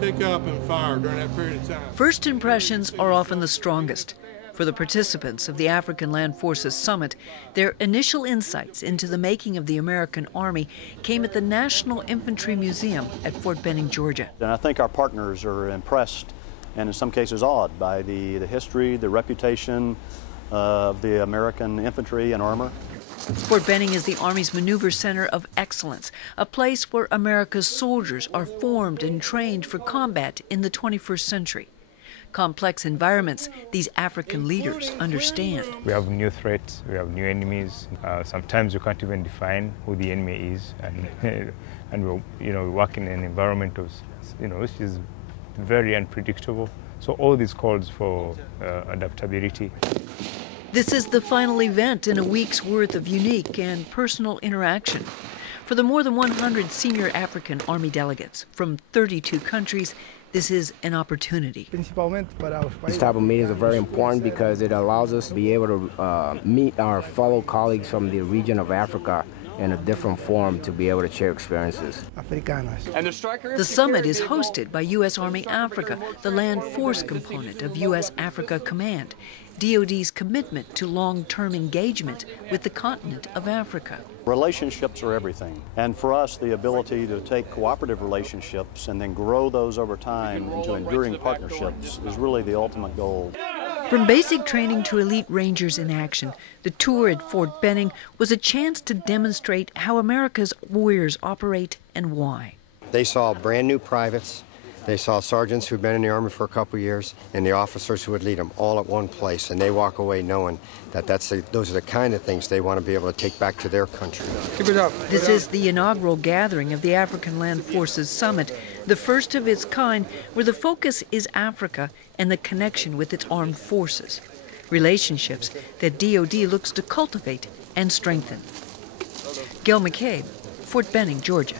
pick up and fire during that period of time. First impressions are often the strongest. For the participants of the African Land Forces Summit, their initial insights into the making of the American Army came at the National Infantry Museum at Fort Benning, Georgia. And I think our partners are impressed and in some cases awed by the history, the reputation of the American infantry and armor. Fort Benning is the Army's Maneuver Center of Excellence, a place where America's soldiers are formed and trained for combat in the 21st century. Complex environments these African leaders understand. We have new threats, we have new enemies. Sometimes we can't even define who the enemy is, and we work in an environment of, which is very unpredictable. So all this calls for adaptability. This is the final event in a week's worth of unique and personal interaction. For the more than 100 senior African Army delegates from 32 countries, this is an opportunity. This type of meetings are very important because it allows us to be able to meet our fellow colleagues from the region of Africa in a different form to be able to share experiences. The summit is hosted by U.S. Army Africa, the land force component of U.S. Africa Command, DoD's commitment to long-term engagement with the continent of Africa. Relationships are everything, and for us the ability to take cooperative relationships and then grow those over time into enduring partnerships is really the ultimate goal. From basic training to elite rangers in action, the tour at Fort Benning was a chance to demonstrate how America's warriors operate and why. They saw brand new privates, they saw sergeants who'd been in the Army for a couple years, and the officers who would lead them all at one place, and they walk away knowing that those are the kind of things they want to be able to take back to their country. Keep it up. This is the inaugural gathering of the African Land Forces Summit, the first of its kind where the focus is Africa and the connection with its armed forces, relationships that DoD looks to cultivate and strengthen. Gail McCabe, Fort Benning, Georgia.